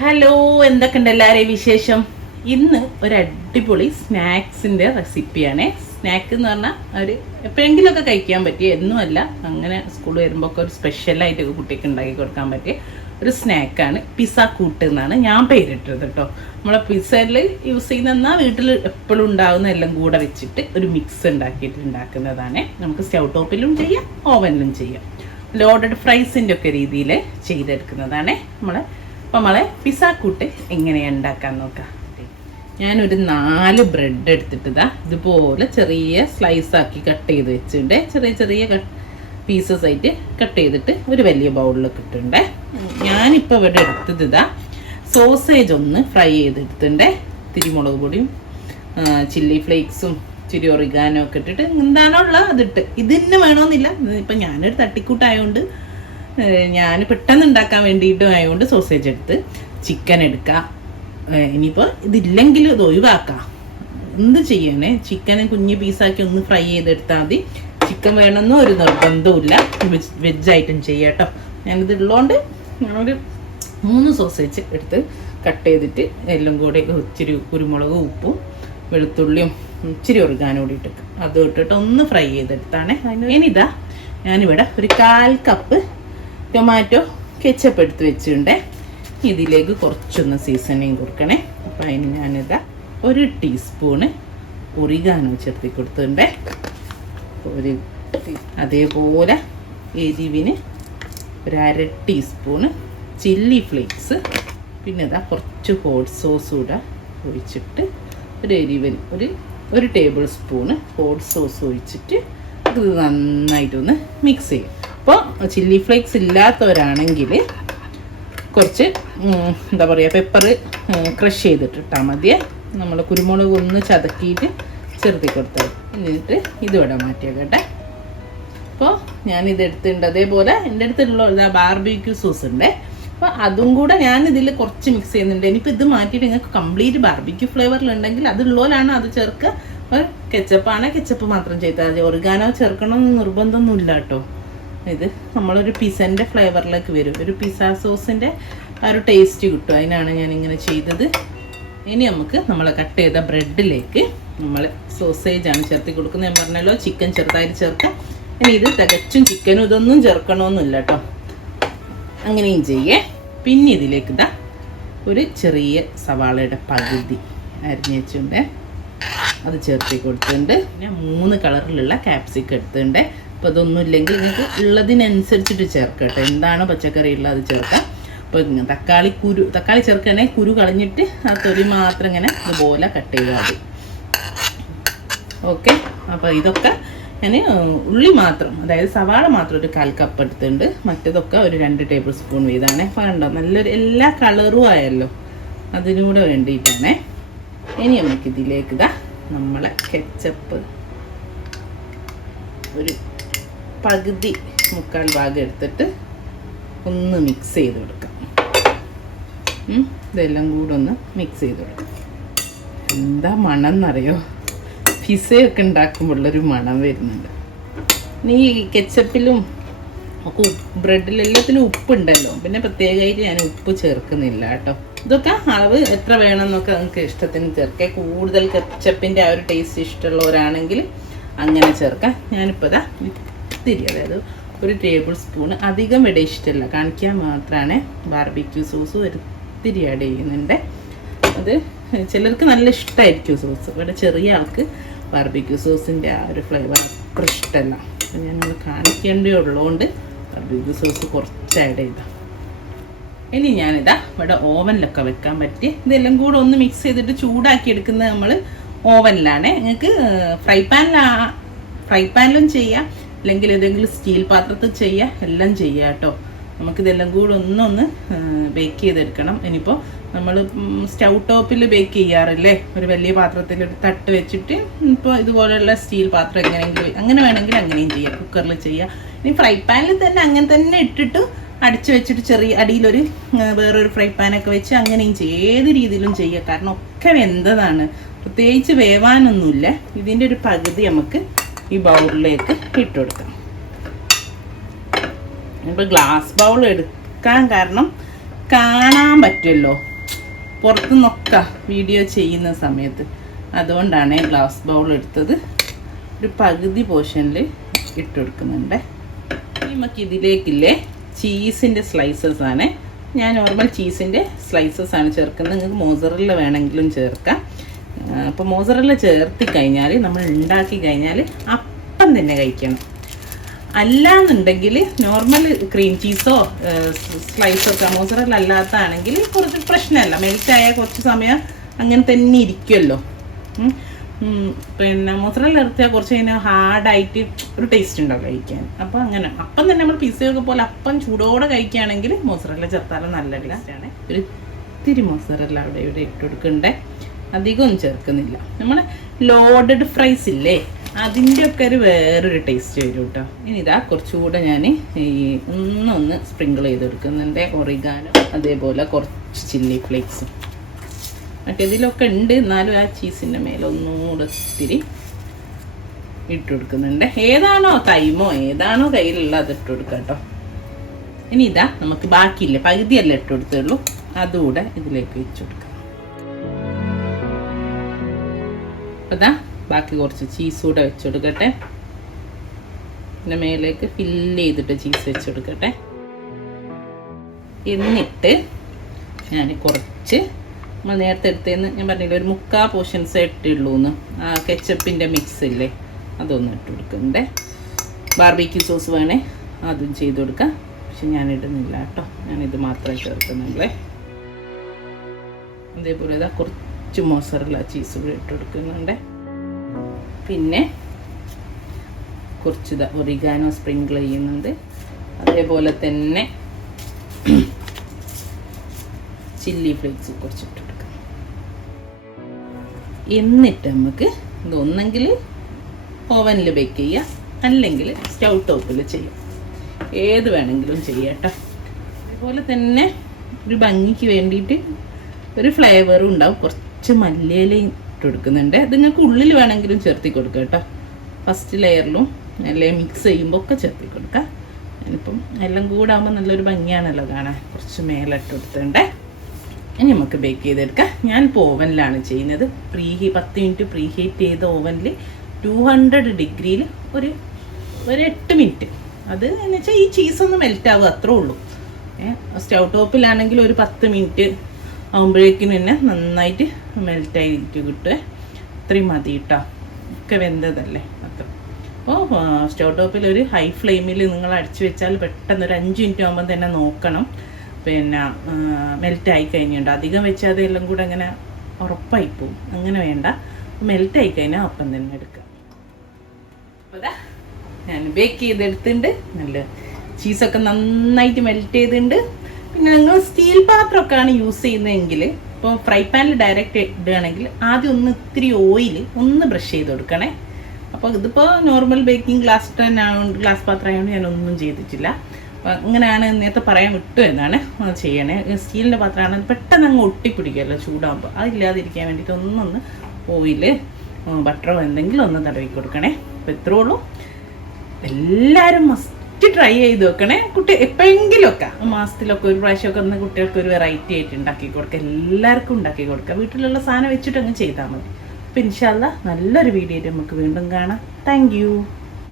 Hello എന്തൊക്കെയുണ്ട് എല്ലാവരെയും വിശേഷം? ഇന്ന് ഒരു അടിപൊളി സ്നാക്സിന്റെ റെസിപ്പിയാണ്. സ്നാക്ക് എന്ന് പറഞ്ഞാൽ ഒരു എപ്പോഴെങ്കിലുമൊക്കെ കഴിക്കാൻ പറ്റിയ എന്നുമല്ല അങ്ങനെ സ്കൂൾ വരുമ്പോൾ ഒക്കെ ഒരു സ്പെഷ്യലായിട്ടൊക്കെ കുട്ടിക്ക് ഉണ്ടാക്കി കൊടുക്കാൻ പറ്റിയ ഒരു സ്നാക്കാണ് പിസ്സ കൂട്ട് എന്നാണ് ഞാൻ പേരിട്ടത് കേട്ടോ. നമ്മളെ പിസ്സയിൽ യൂസ് ചെയ്യുന്ന വീട്ടിൽ എപ്പോഴും ഉണ്ടാകുന്ന എല്ലാം കൂടെ വെച്ചിട്ട് ഒരു മിക്സ് ഉണ്ടാക്കിയിട്ട് ഉണ്ടാക്കുന്നതാണ്. നമുക്ക് സ്റ്റൗ ടോപ്പിലും ചെയ്യാം ഓവനിലും ചെയ്യാം. ലോഡഡ് ഫ്രൈസിന്റെ ഒക്കെ രീതിയിൽ ചെയ്തെടുക്കുന്നതാണ് നമ്മളെ അപ്പോൾ നമ്മളെ കൂട്ട് എങ്ങനെയാണ് ഉണ്ടാക്കാൻ നോക്കാം? ഞാനൊരു നാല് ബ്രെഡ് എടുത്തിട്ടതാ. ഇതുപോലെ ചെറിയ സ്ലൈസ് ആക്കി കട്ട് ചെയ്ത് വെച്ചിട്ടുണ്ട്. ചെറിയ ചെറിയ പീസസ് ആയിട്ട് കട്ട് ചെയ്തിട്ട് ഒരു വലിയ ബൗളിലേക്ക് ഇട്ടിട്ടുണ്ട്. ഞാനിപ്പോൾ ഇവിടെ എടുത്തത് ഇതാ സോസേജ് ഒന്ന് ഫ്രൈ ചെയ്തെടുത്തിട്ടുണ്ട്. തിരിമുളക് പൊടിയും ചില്ലി ഫ്ലേക്സും ചിരി ഒറിഗാനോ ഒക്കെ ഇട്ടിട്ട് എന്താണോ ഉള്ളത് അതിട്ട്. ഇതിന് വേണമെന്നില്ല ഇപ്പം ഞാനൊരു തട്ടിക്കൂട്ടായതുകൊണ്ട് ഞാൻ പെട്ടെന്ന് ഉണ്ടാക്കാൻ വേണ്ടിയിട്ടും ആയതുകൊണ്ട് സോസേജ് എടുത്ത് ചിക്കൻ എടുക്കാം. ഇനിയിപ്പോൾ ഇതില്ലെങ്കിൽ ഇത് ഒഴിവാക്കാം. എന്ത് ചെയ്യണേ? ചിക്കനെ കുഞ്ഞ് പീസാക്കി ഒന്ന് ഫ്രൈ ചെയ്തെടുത്താൽ മതി. ചിക്കൻ വേണമെന്ന് ഒരു നിർബന്ധമില്ല വെജ് വെജ് ഐറ്റം ചെയ്യട്ടോ ഞാനിത് ഉള്ളതുകൊണ്ട് ഒരു മൂന്ന് സോസേജ് എടുത്ത് കട്ട് ചെയ്തിട്ട് എല്ലാം കൂടി ഇച്ചിരി കുരുമുളകും ഉപ്പും വെളുത്തുള്ളിയും ഇച്ചിരി ഒറുകാനും കൂടി ഇട്ടിട്ട്. അത് ഇട്ടിട്ട് ഒന്ന് ഫ്രൈ ചെയ്തെടുത്താണ്. അതിന് ഇനിതാ ഞാനിവിടെ ഒരു കാൽ കപ്പ് ടൊമാറ്റോ കെച്ചപ്പ് എടുത്ത് വെച്ചിട്ടുണ്ട്. ഇതിലേക്ക് കുറച്ചൊന്ന് സീസണിങ് കൊടുക്കണേ. അപ്പം അതിന് ഞാനിതാ ഒരു ടീസ്പൂണ് ഒറിഗാനോ ചേർത്തി കൊടുത്തിട്ടുണ്ട്. ഒരു അതേപോലെ എരിവിന് ഒരു അര ടീസ്പൂണ് ചില്ലി ഫ്ലേക്സ്. പിന്നെ ഇതാ കുറച്ച് ഹോട്ട് സോസ് കൂടെ ഒഴിച്ചിട്ട് ഒരു എരിവിന് ഒരു ഒരു ടേബിൾ സ്പൂണ് ഹോട്ട് സോസ് ഒഴിച്ചിട്ട് അത് നന്നായിട്ടൊന്ന് മിക്സ് ചെയ്യും അപ്പോൾ ചില്ലി ഫ്ലേക്സ് ഇല്ലാത്തവരാണെങ്കിൽ കുറച്ച് എന്താ പറയുക പെപ്പർ ക്രഷ് ചെയ്തിട്ടിട്ടാൽ മതിയേ. നമ്മൾ കുരുമുളക് ഒന്ന് ചതക്കിയിട്ട് ചെറുതി കൊടുത്തത്. എന്നിട്ട് ഇതിവിടെ മാറ്റിയേക്കട്ടെ അപ്പോൾ ഞാനിത് എടുത്തിട്ടുണ്ട്. അതേപോലെ എന്റെ അടുത്തുള്ള ബാർബിക്യൂ സോസ് ഉണ്ട്. അപ്പോൾ അതും കൂടെ ഞാൻ ഇതിൽ കുറച്ച് മിക്സ് ചെയ്യുന്നുണ്ട്. ഇനിയിപ്പോൾ ഇത് മാറ്റിയിട്ട് നിങ്ങൾക്ക് കംപ്ലീറ്റ് ബാർബിക്യൂ ഫ്ലേവറിലുണ്ടെങ്കിൽ അതുള്ളതിലാണ് അത് ചേർക്കുക. കെച്ചപ്പാണ് കെച്ചപ്പ് മാത്രം ചെയ്താൽ മതി. ഒറിഗാനോ ചേർക്കണമെന്ന് നിർബന്ധമൊന്നുമില്ല കേട്ടോ. ഇത് നമ്മളൊരു പിസന്റെ ഫ്ലേവറിലേക്ക് വരും. ഒരു പിസ്സ സോസിന്റെ ആ ഒരു ടേസ്റ്റ് കിട്ടും. അതിനാണ് ഞാൻ ഇങ്ങനെ ചെയ്തത്. ഇനി നമുക്ക് നമ്മൾ കട്ട് ചെയ്ത ബ്രെഡിലേക്ക് നമ്മൾ സോസേജാണ് ചേർത്തി കൊടുക്കുന്നത്. ഞാൻ പറഞ്ഞല്ലോ ചിക്കൻ ചെറുതായിട്ട് ചേർക്കാം. ഇനി ഇത് തികച്ചും ചിക്കനും ഇതൊന്നും ചേർക്കണമെന്നില്ല കേട്ടോ അങ്ങനെയും ചെയ്യേ. പിന്നെ ഇതിലേക്ക് ഇതാ ഒരു ചെറിയ സവാളയുടെ പകുതി അരിഞ്ഞ് അത് ചേർത്തി കൊടുത്തിട്ടുണ്ട്. പിന്നെ മൂന്ന് കളറിലുള്ള ക്യാപ്സിക്കം എടുത്തിട്ടുണ്ട്. അപ്പോൾ അതൊന്നും ഇല്ലെങ്കിൽ നിങ്ങൾക്ക് ഉള്ളതിനനുസരിച്ചിട്ട് ചേർക്കട്ടെ എന്താണ് പച്ചക്കറി ഉള്ളത് അത് ചേർക്കാം. അപ്പോൾ തക്കാളി കുരു തക്കാളി ചേർക്കണേ കുരു കളഞ്ഞിട്ട് ആ തൊലി മാത്രം ഇങ്ങനെ ഇതുപോലെ കട്ട് ചെയ്താൽ മതി. ഓക്കെ? അപ്പോൾ ഇതൊക്കെ ഞാൻ ഉള്ളി മാത്രം അതായത് സവാള മാത്രം ഒരു കാൽ കപ്പ് എടുത്തിട്ടുണ്ട്. മറ്റേതൊക്കെ ഒരു രണ്ട് ടേബിൾ സ്പൂൺ വീതമാണ്. അപ്പോൾ കണ്ടോ നല്ലൊരു എല്ലാ കളറും ആയല്ലോ. അതിനൂടെ വേണ്ടിയിട്ടാണേ. ഇനി നമുക്ക് ഇതിലേക്ക് ഇതാ നമ്മളെ കെച്ചപ്പ്. ഒരു പകുതി മുക്കാൽ ഭാഗം എടുത്തിട്ട് ഒന്ന് മിക്സ് ചെയ്ത് കൊടുക്കാം. ഇതെല്ലാം കൂടെ ഒന്ന് മിക്സ് ചെയ്ത് കൊടുക്കാം. എന്താ മണം എന്നറിയോ പിസയൊക്കെ ഉണ്ടാക്കുമ്പോഴുള്ളൊരു മണം വരുന്നുണ്ട്. നീ കെച്ചപ്പിലും ഒക്കെ ബ്രെഡിലെല്ലാത്തിലും ഉപ്പുണ്ടല്ലോ. പിന്നെ പ്രത്യേകമായിട്ട് ഞാൻ ഉപ്പ് ചേർക്കുന്നില്ല കേട്ടോ. ഇതൊക്കെ അളവ് എത്ര വേണമെന്നൊക്കെ നിങ്ങൾക്ക് ഇഷ്ടത്തിന് ചേർക്കാം. കൂടുതൽ കെച്ചപ്പിന്റെ ആ ഒരു ടേസ്റ്റ് ഇഷ്ടമുള്ളവരാണെങ്കിൽ അങ്ങനെ ചേർക്കാം. ഞാനിപ്പോൾ ഇതാ ഇത്തിരി അതായത് ഒരു ടേബിൾ സ്പൂൺ അധികം ഇട ഇഷ്ടമല്ല കാണിക്കാൻ മാത്രമാണ് ബാർബിക്യൂ സോസ് ഒരുത്തിരി ആഡ് ചെയ്യുന്നുണ്ട്. അത് ചിലർക്ക് നല്ല ഇഷ്ടമായിരിക്കും സോസ് ഇവിടെ ചെറിയ ആൾക്ക് ബാർബിക്യൂ സോസിന്റെ ആ ഒരു ഫ്ലേവർ അത്ര ഇഷ്ടമല്ല അപ്പം ഞാൻ കാണിക്കേണ്ടേ ഉള്ളതുകൊണ്ട് ബാർബിക്യൂ സോസ് കുറച്ച് ആഡ് ചെയ്താൽ ഇനി ഞാനിതാ ഇവിടെ ഓവനിലൊക്കെ വെക്കാൻ പറ്റി. ഇതെല്ലാം കൂടെ ഒന്ന് മിക്സ് ചെയ്തിട്ട് ചൂടാക്കി എടുക്കുന്നത് നമ്മൾ ഓവനിലാണ് നിങ്ങൾക്ക് ഫ്രൈ പാനിലാ ഫ്രൈ പാനിലും ചെയ്യാം. അല്ലെങ്കിൽ ഏതെങ്കിലും സ്റ്റീൽ പാത്രത്തിൽ ചെയ്യുക എല്ലാം ചെയ്യുക കേട്ടോ. നമുക്കിതെല്ലാം കൂടെ ഒന്നൊന്ന് ബേക്ക് ചെയ്തെടുക്കണം. ഇനിയിപ്പോൾ നമ്മൾ സ്റ്റൗ ടോപ്പിൽ ബേക്ക് ചെയ്യാറില്ലേ? ഒരു വലിയ പാത്രത്തിൽ ഒരു തട്ട് വെച്ചിട്ട് ഇപ്പോൾ ഇതുപോലെയുള്ള സ്റ്റീൽ പാത്രം എങ്ങനെയെങ്കിലും അങ്ങനെ വേണമെങ്കിൽ അങ്ങനെയും ചെയ്യാം. കുക്കറിൽ ചെയ്യാം ഇനി ഫ്രൈ പാനിൽ തന്നെ അങ്ങനെ തന്നെ ഇട്ടിട്ട് അടിച്ചു വെച്ചിട്ട് ചെറിയ അടിയിലൊരു വേറൊരു ഫ്രൈ പാനൊക്കെ വെച്ച് അങ്ങനെയും ചെയ്യും ഏത് രീതിയിലും ചെയ്യുക. കാരണം ഒക്കെ വെന്തതാണ്. പ്രത്യേകിച്ച് വേവാനൊന്നുമില്ല. ഇതിന്റെ ഒരു പകുതി നമുക്ക് ഈ ബൗളിലേക്ക് ഇട്ട് കൊടുക്കാം ഇപ്പോൾ ഗ്ലാസ് ബൗൾ എടുക്കാൻ കാരണം കാണാൻ പറ്റുമല്ലോ. പുറത്ത് പുറത്തുനിന്നൊക്കെ വീഡിയോ ചെയ്യുന്ന സമയത്ത്. അതുകൊണ്ടാണ് ഗ്ലാസ് ബൗൾ എടുത്തത്. ഒരു പകുതി പോർഷനിൽ ഇട്ട് കൊടുക്കുന്നുണ്ട് നമുക്ക് ഇതിലേക്കില്ലേ ചീസിന്റെ സ്ലൈസസ് ആണ്. ഞാൻ നോർമൽ ചീസിന്റെ സ്ലൈസസ് ആണ് ചേർക്കുന്നത്. നിങ്ങൾക്ക് മോസറിൽ വേണമെങ്കിലും ചേർക്കാം. അപ്പോൾ മോസറല്ല ചേർത്തി കഴിഞ്ഞാൽ നമ്മൾ ഉണ്ടാക്കി കഴിഞ്ഞാൽ അപ്പം തന്നെ കഴിക്കണം. അല്ലാന്നുണ്ടെങ്കിൽ നോർമൽ ക്രീം ചീസോ സ്ലൈസോ മോസറല്ല അല്ലാത്താണെങ്കിൽ കുറച്ച് പ്രശ്നമല്ല. മെൽറ്റായ കുറച്ച് സമയം അങ്ങനെ തന്നെ ഇരിക്കുമല്ലോ പിന്നെ മോസറല്ല ഇറത്തിയാൽ കുറച്ച് കഴിഞ്ഞാൽ ഹാർഡായിട്ട് ഒരു ടേസ്റ്റ് ഉണ്ടാവും കഴിക്കാൻ. അപ്പോൾ അങ്ങനെ അപ്പം തന്നെ നമ്മൾ പിസയൊക്കെ പോലെ അപ്പം ചൂടോടെ കഴിക്കുകയാണെങ്കിൽ മോസറല്ല ചേർത്താലും നല്ല ടേസ്റ്റാണ് ഒരു ഇത്തിരി മോസറല്ല അവിടെ ഇവിടെ ഇട്ട് കൊടുക്കണ്ടേ? അധികമൊന്നും ചേർക്കുന്നില്ല. നമ്മൾ ലോഡഡ് ഫ്രൈസ് ഇല്ലേ? അതിന്റെ ഒക്കെ ഒരു വേറൊരു ടേസ്റ്റ് വരും കേട്ടോ ഇനി ഇതാ കുറച്ചുകൂടെ ഞാൻ ഈ ഒന്നൊന്ന് സ്പ്രിങ്കിൾ ചെയ്ത് കൊടുക്കുന്നുണ്ട് ഒറിഗാനോ അതേപോലെ കുറച്ച് ചില്ലി ഫ്ലേക്സും മറ്റേതിലൊക്കെ ഉണ്ട്. എന്നാലും ആ ചീസിന്റെ മേലെ ഒന്നുകൂടെ ഇത്തിരി ഇട്ട് കൊടുക്കുന്നുണ്ട് ഏതാണോ തൈമോ ഏതാണോ കയ്യിലുള്ള അത് ഇട്ട് കൊടുക്കാം കേട്ടോ ഇനി ഇതാ നമുക്ക് ബാക്കിയില്ല? പകുതിയല്ല ഇട്ട് കൊടുത്തുള്ളൂ അതുകൂടെ ഇതിലേക്ക് വെച്ച് കൊടുക്കാം അപ്പോൾ ഇതാ ബാക്കി കുറച്ച് ചീസ് കൂടെ വെച്ചുകൊടുക്കട്ടെ പിന്നെ മേലേക്ക് ഫില്ല് ചെയ്തിട്ട് ചീസ് വെച്ചുകൊടുക്കട്ടെ എന്നിട്ട് ഞാൻ കുറച്ച് നമ്മൾ നേരത്തെ എടുത്തതെന്ന് ഞാൻ പറഞ്ഞില്ലേ ഒരു മുക്കാ പോർഷൻസ് ഇട്ടുള്ളൂ എന്ന് ആ കെച്ചപ്പിന്റെ മിക്സ് ഇല്ലേ അതൊന്നും ഇട്ട് കൊടുക്കണ്ടേ. ബാർബിക്യൂ സോസ് വേണേ അതും ചെയ്ത് കൊടുക്കാം. പക്ഷെ ഞാൻ ഇടുന്നില്ല കേട്ടോ. ഞാനിത് മാത്രമേ ചേർക്കുന്നുള്ളേ. അതേപോലെ ഇതാ കുറച്ച് മോസറല്ല ചീസ് കൂടി ഇട്ട് കൊടുക്കുന്നുണ്ട് പിന്നെ കുറച്ച് ഒറിഗാനോ സ്പ്രിങ്കിൾ ചെയ്യുന്നുണ്ട്. അതേപോലെ തന്നെ ചില്ലി ഫ്ലേക്സ് കുറച്ചിട്ട് കൊടുക്കാം എന്നിട്ട് നമുക്ക് ഇതൊന്നെങ്കിൽ ഓവനിൽ ബേക്ക് ചെയ്യാം. അല്ലെങ്കിൽ സ്റ്റൗ ടോപ്പിൽ ചെയ്യാം. ഏത് വേണമെങ്കിലും ചെയ്യാം കേട്ടോ. അതുപോലെ തന്നെ ഒരു ഭംഗിക്ക് വേണ്ടിയിട്ട് ഒരു ഫ്ലേവറും ഉണ്ടാവും. കുറച്ച് മല്ലിയിലയും ഇട്ട് കൊടുക്കുന്നുണ്ട് ഇത് നിങ്ങൾക്ക് ഉള്ളിൽ വേണമെങ്കിലും ചേർത്തി കൊടുക്കുക കേട്ടോ. ഫസ്റ്റ് ലെയറിലും എല്ലാം മിക്സ് ചെയ്യുമ്പോൾ ഒക്കെ ചേർത്തി കൊടുക്കുക ഞാനിപ്പം എല്ലാം കൂടെ ആകുമ്പോൾ നല്ലൊരു ഭംഗിയാണല്ലോ കാണാൻ. കുറച്ച് മേലെ ഇട്ട് കൊടുത്തിട്ടുണ്ടേ ഇനി നമുക്ക് ബേക്ക് ചെയ്തെടുക്കാം. ഇപ്പോൾ ഓവനിലാണ് ചെയ്യുന്നത്. പ്രീ പത്ത് മിനിറ്റ് പ്രീ ഹീറ്റ് ചെയ്ത ഓവനിൽ ടു ഹൺഡ്രഡ് ഡിഗ്രിയിൽ ഒരു ഒരു എട്ട് മിനിറ്റ് അത് എന്ന് വെച്ചാൽ ഈ ചീസ് ഒന്ന് മെൽറ്റ് ആവുക അത്രേ ഉള്ളൂ. സ്റ്റൗ ടോപ്പിലാണെങ്കിൽ ഒരു പത്ത് മിനിറ്റ് ആകുമ്പോഴേക്കിനും തന്നെ നന്നായിട്ട് മെൽറ്റായിട്ട് കിട്ടുക അത്രയും മതി കേട്ടോ ഒക്കെ വെന്തതല്ലേ അത്ര അപ്പോൾ സ്റ്റൗ ടോപ്പിൽ ഒരു ഹൈ ഫ്ലെയിമിൽ നിങ്ങൾ അടിച്ചു വെച്ചാൽ പെട്ടെന്ന് ഒരു അഞ്ച് മിനിറ്റ് ആകുമ്പോൾ തന്നെ നോക്കണം. പിന്നെ മെൽറ്റ് ആയി കഴിഞ്ഞുണ്ട് അധികം വെച്ചാൽ അതെല്ലാം കൂടെ അങ്ങനെ ഉറപ്പായി പോവും. അങ്ങനെ വേണ്ട. മെൽറ്റ് ആയി കഴിഞ്ഞാൽ അപ്പം തന്നെ എടുക്കുക അപ്പോൾ ഞാൻ ബേക്ക് ചെയ്തെടുത്തിട്ടുണ്ട്. നല്ല ചീസൊക്കെ നന്നായിട്ട് മെൽറ്റ് ചെയ്തിട്ടുണ്ട്. പിന്നെ നിങ്ങൾ സ്റ്റീൽ പാത്രമൊക്കെയാണ് യൂസ് ചെയ്യുന്നതെങ്കിൽ ഇപ്പോൾ ഫ്രൈ പാനിൽ ഡയറക്റ്റ് ഇടുകയാണെങ്കിൽ ആദ്യം ഒന്ന് ഇത്തിരി ഓയിൽ ഒന്ന് ബ്രഷ് ചെയ്ത് കൊടുക്കണേ. അപ്പോൾ ഇതിപ്പോൾ നോർമൽ ബേക്കിംഗ് ഗ്ലാസ് ആയതുകൊണ്ട് ഗ്ലാസ് പാത്രം ആയതുകൊണ്ട് ഞാനൊന്നും ചെയ്തിട്ടില്ല. ഇങ്ങനെയാണ് നേരത്തെ പറയാൻ വിട്ടു എന്നാണ് ചെയ്യണേ. സ്റ്റീലിന്റെ പാത്രമാണ് പെട്ടെന്ന് അങ്ങ് ഒട്ടിപ്പിടിക്കുമല്ലോ ചൂടാകുമ്പോൾ അതില്ലാതിരിക്കാൻ വേണ്ടിയിട്ട് ഒന്നൊന്ന് ഓയിൽ ബട്ടറോ എന്തെങ്കിലും ഒന്ന് തടവി കൊടുക്കണേ. അപ്പോൾ ഇത്രേ ഉള്ളൂ. എല്ലാവരും മസ്റ്റ് ട്രൈ ചെയ്ത് വെക്കണേ. കുട്ടി എപ്പോഴെങ്കിലുമൊക്കെ മാസത്തിലൊക്കെ ഒരു പ്രാവശ്യമൊക്കെ ഒന്ന് കുട്ടികൾക്ക് ഒരു വെറൈറ്റി ആയിട്ട് ഉണ്ടാക്കി കൊടുക്കുക എല്ലാവർക്കും ഉണ്ടാക്കി കൊടുക്കുക വീട്ടിലുള്ള സാധനം വെച്ചിട്ട് അങ്ങ് ചെയ്താൽ മതി. അപ്പം ഇൻഷാല്ല നല്ലൊരു വീഡിയോ നമുക്ക് വീണ്ടും കാണാം. താങ്ക്